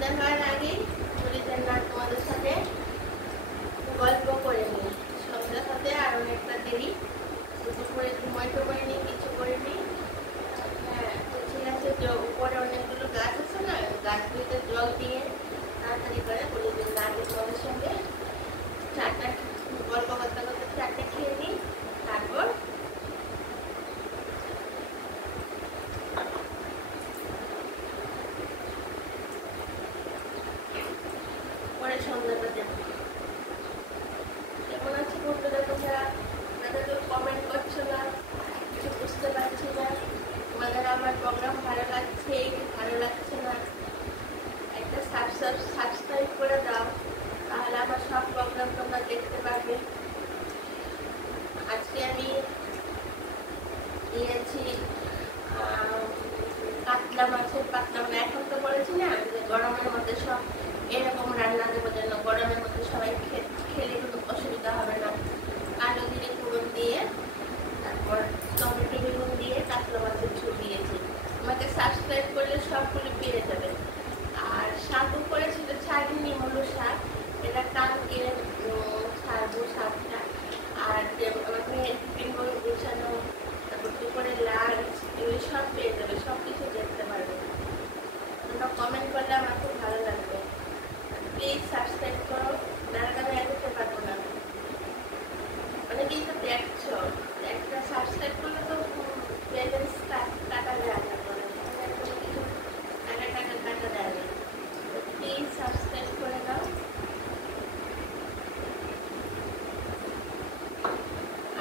সন্ধ্যা হওয়ার আগেই চলিতেন না তোমাদের সাথে গল্প করে নিই। সন্ধ্যা হতে আর অনেকটা দেরি, দুপুরে ঘুমাইতে পারিনি, কিছু করিনি। হ্যাঁ, বলছিলাম যে উপরে অনেকগুলো গাছ আছে না, গাছগুলিতে জল দিয়ে তাড়াতাড়ি করে বলে দিন আগে তোমাদের সঙ্গে চারটা গল্প করতে করতে চারটে খেয়ে নিই, তারপর পরে সন্ধ্যাটা দেবো। কেমন আছে বন্ধুরা তোমরা? আপনারা তো কমেন্ট করছো না, কিছু বুঝতে পারছি না। তোমাদের আমার প্রোগ্রাম ভালো লাগছে কি ভালো লাগছে না, একটা সাবস্ক্রাইব করে দাও, তাহলে আমার সব প্রোগ্রাম তোমরা দেখতে পারবে। আজকে আমি দিয়েছি কাতলা মাছের পাতলা, মানে এখন তো বলেছি না যে গরমের মধ্যে সব এরকম রান্না দেবো যেন গরমের মধ্যে সবাই খেলে কোনো অসুবিধা হবে না। কালো জিরে ফোড়ন দিয়ে তারপর টমেটো বেগুন দিয়ে কাতলা মাছের ঝোল দিয়েছি। আমাকে সাবস্ক্রাইব করলে সবগুলো পেয়ে যাবে। আর শাকও করেছিল, ছাড়িনি হলো শাক, এটা কালকে ছাড়বো শাকটা। আর আমার মেয়ের টিফিন বই গোছানো, তারপর দুপুরে লাঞ্চ, এগুলো সব পেয়ে যাবে, সব কিছু দেখতে পারবে। তোমরা কমেন্ট করলে আমার খুব ভালো লাগবে। প্লিজ সাবস্ক্রাইব করো, নাহলে আমি আর করতে পারবো না। অনেকেই তো দেখছো, একটা সাবস্ক্রাইব করলে তো ব্যালেন্স কাটা যায় না, কোনো কিছু টাকা কাটা যায় না। প্লিজ সাবস্ক্রাইব করে দাও।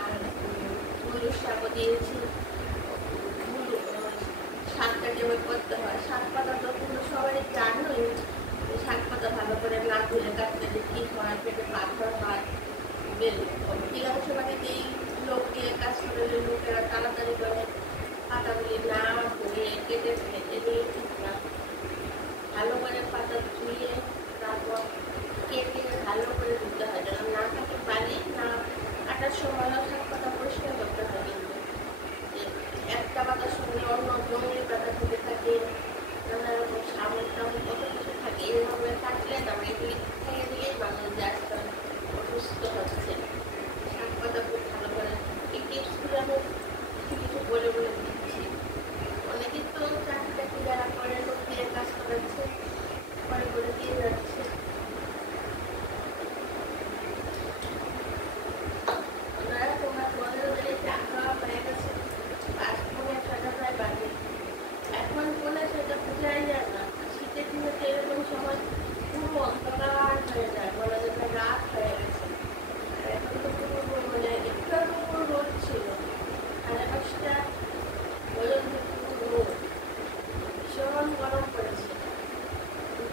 আর মুলোর শাকও দিয়েছি, শাকটা যেভাবে করতে হয়, শাক পাতা তো তোমরা সবাই জানোই, শাক পাতা ভালো করে না ধুলে কাটতে যে কি হয়, পেটে পাথর হয়। অধিকাংশ বাড়িতেই লোক দিয়ে কাজ করে, লোকেরা তাড়াতাড়ি করে পাতাগুলি না ধুয়ে কেটে ফেলে, এগুলি ঠিক না। ভালো করে পাতা ধুয়ে তারপর কেটে ভালো করে ধুতে হয়, যেন না থাকে বালি, না কাটার সময়ও শাক পাতা পরিষ্কার করতে হয়। কিন্তু একটা পাতার সঙ্গে অন্য জঙ্গলি পাতা থেকে থাকে, নানা রকম শামুক টামুক কত কিছু থাকে, এইভাবে কাটলে তারপরে এগুলি খেয়ে দিলেই মানুষ যে আজকাল অসুস্থ হচ্ছে। শাক পাতা খুব ভালো করে এই টিপসগুলো আমি কিছু বলে বলে দিচ্ছি। অনেকেই তো চাকরি টাকরি যারা করে, লোক দিয়ে কাজ করাচ্ছে, করে দিয়ে যাচ্ছে। এখন কোনে সেটা বোঝাই যায় না। শীতের দিনে তো এরকম সময় পুরো অন্ধকার হয়ে যায়, বলা যায় রাত হয়ে গেছে। আর এখন তো পুরো মানে একটু পুরো রোদ ছিল, 5:30 পর্যন্ত পুরো রোদ, ভীষণ গরম পড়েছে।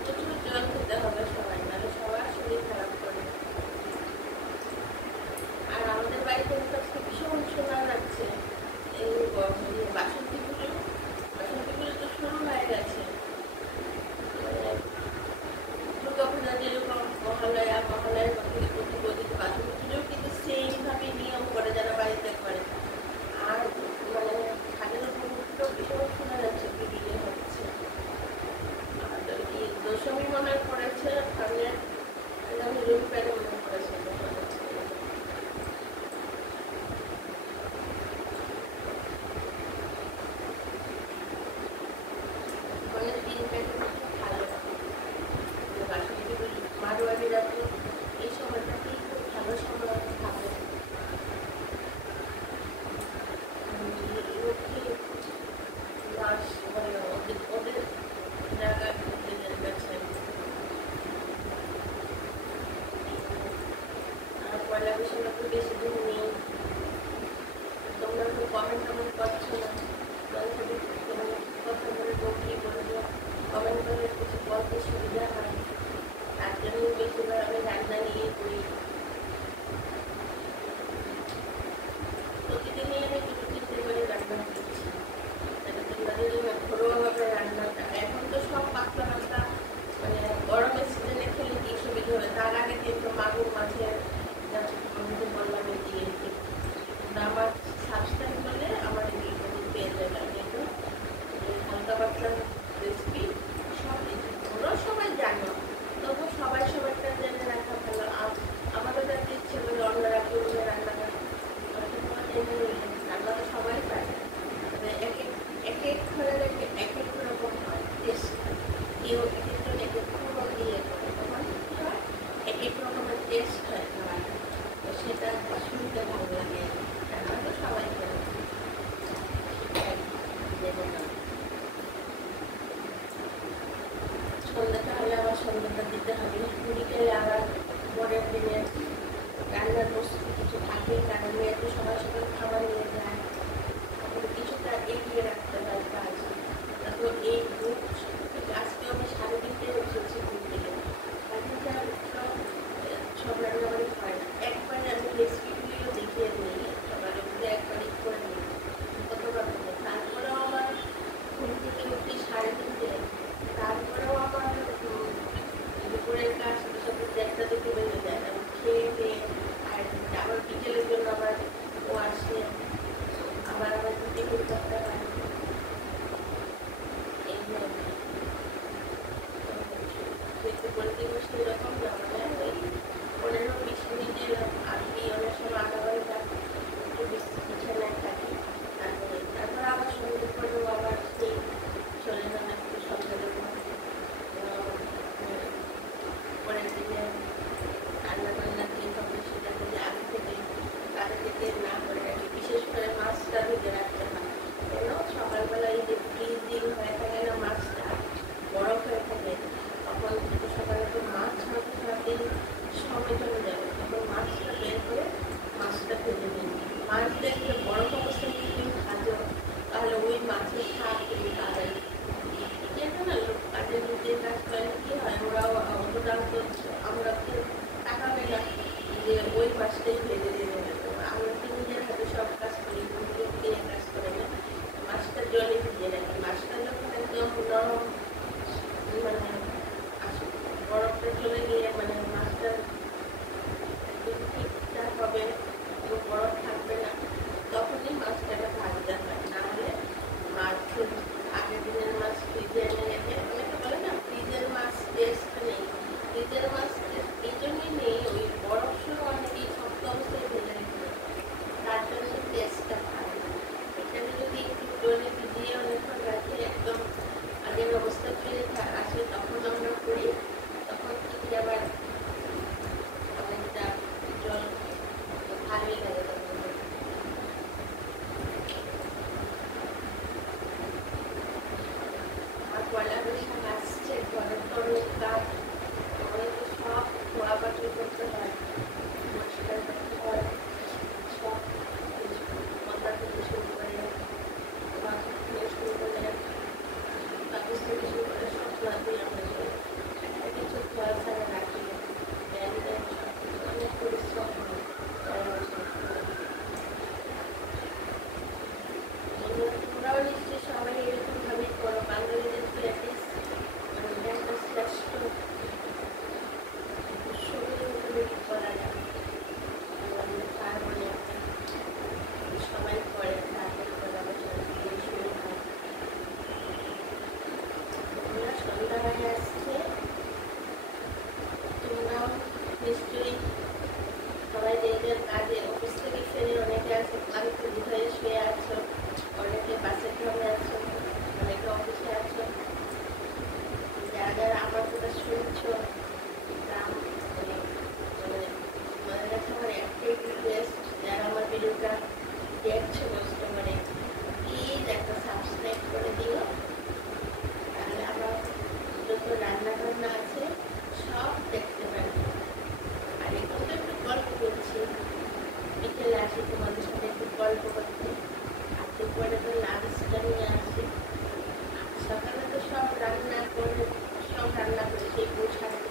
প্রচুর জল খেতে হবে সবাই, নাহলে সবার শরীর খারাপ করে। আর আমাদের বাড়িতে ভীষণ শোনা যাচ্ছে এই বাসন্তীগুলো তো শুরু হয়ে গেছে। দুর্গাপূজা যেরকম মহালয়ার প্রতিপদিতে বাসন্তী পুজোও কিন্তু সেইভাবে নিয়ম করে যারা বাড়িতে করে। আর মানে ছাদের উপর উঠতেও ভীষণ শোনা যাচ্ছে বিয়ে হচ্ছে। আর দশমী মনে পড়েছে, সামনে রবিবারে মনে পড়েছে। মারোয়ারিরা তো এই সময়টাতেই খুব ভালো সময় থাকে। ওদের জায়গায় ঘুরতে গেছে। আর পয়লা বৈশাখে তো বেশি দিন নেই। তোমরা তো কমেন্ট করছো না, কথা বলে কি বলবো, কমেন্ট করলে কিছু বলতে সুবিধা হয়। তার জন্য বেশিরভাগ আমি রান্না নিয়ে করি। প্রতিদিনই আমি 2-3টে করে রান্না করছি, তোমরা যদি ঘরোয়াভাবে রান্নাটা। এখন তো সব পাতলা পাতলা, মানে গরমের সিজনে খেলে কি সুবিধা হবে। তার আগে কিন্তু মাগুর মাছের বললাম দিয়েছি। আমার সাবস্ক্রাইব করলে আমার পেয়ে যাবে। হালকা পাতলা রেসিপি সব ওরা সবাই আসে, আবার আমাকে টিফিন করতে হয়। এই যেহেতু কন্টিনিউ সেরকম না, মানে ওই 15-20 মিনিটের আর কি, অনেক সময় আধা ঘন্টা একটু বিছানায় থাকি। তারপর আবার সন্ধ্যে পরেও আবার সেই চলে যান একটু সন্ধ্যার পরের দিনে রান্না বান্না দিয়ে তখন সেটা যদি আগে থেকে না করে রাখি, বিশেষ করে মাছটা ভেজে রাখতে হয়। কেন সকালবেলা এই যে ফ্রিজিং হয়ে থাকে না, মাছটা বরফ হয়ে থাকে, তখন সকালে তো মাছ সারাদিন সময় চলে যাবে, তখন মাছটা বের করে মাছটা ভেজে নিই। মাছ দেখলে বরফ অবস্থায় যদি তুমি ভাজো, তাহলে ওই মাছের স্বাদ তুমি তাদের যেটা না লোক কাজের যে কাজ করে কি হয়, ওরাও অতটা তো আমরা টাকাবে না যে ওই মাছটাই ভেজে দিয়ে দেবে। তো আমরা তো নিজের হাতে সব কাজ করি, দিয়ে কাজ করে না, মাছটা জলে ভিজে রাখি। মাছটা যখন একদম নরম মানে বরফটা চলে গিয়ে মানে মাছটা একদম ঠিকঠাক হবে, কোনো বরফ থাকবে না, তখনই মাছটাকে ভাজতে হয়। না হলে মাছ আগের দিনের মাছ ফ্রিজে এনে রেখে, অনেকে বলে না ফ্রিজের মাছ টেস্ট নেই, ফ্রিজের মাছ এই জন্যই নেই, ওই বরফ সহ অনেকেই শক্ত অবস্থায় ভেজে রেখে, তার জন্য টেস্টটা ভালো। এখানে যদি একটু জলে ভিজিয়ে অনেকক্ষণ রাখি, একদম আগের অবস্থা ফিরে আসে, তখন আমরা করি, তখন থেকে আবার অনেকটা জল ভালোই লাগে। আর পয়লা বৈশাখ আসছে, ঘরের তো অনেক কাজ, আমাদের তো সব ধোয়া পাটি করতে হয়, পরিষ্কার করতে হয়, সব কথা থেকে শুরু করে বাথরুম থেকে শুরু করে কাগজ থেকে শুরু করে সব ধোয়াতেই আমরা একটা কিছু ধোয়া ছাড়া রাখি, ব্যান্ডেড সব কিছু অনেক পরিশ্রম হয়। তোমরাও নিশ্চয়ই সবাই এরকম ভাবেই করো, বাঙালিদের তো অ্যাটলিস্ট মানে একটা শ্রেষ্ঠ উৎসবের মতো করা যায়, তার মানে সবাই করে, তারপরে পয়লা বৈশাখ দিয়ে শুরু হয়। তোমরা সন্ধ্যা হয়ে আসছে, তোমরাও নিশ্চয়ই সবাই নিজের কাজে অফিস থেকে ফিরে অনেকে আছে ক্লান্ত হয়ে শুয়ে আছো, অনেকে বাসে ঘরে আছো, অনেকে অফিসে আছো। যারা যারা আমার কথা শুনছো, তোমাদের কাছে আমার একটাই রিকোয়েস্ট, যারা আমার ভিডিওটা দেখছো কষ্ট করে, প্লিজ একটা সাবস্ক্রাইব করে দিও, তাহলে আমার যত রান্না বান্না আছে সব দেখতে পারবে। আর এখন তো একটু গল্প করছি, বিকেলে আসি তোমাদের সাথে একটু গল্প করতে, আর দুপুরে তো লাঞ্চটা নিয়ে আসি। সকালে তো সব রান্না করে সেই 5-7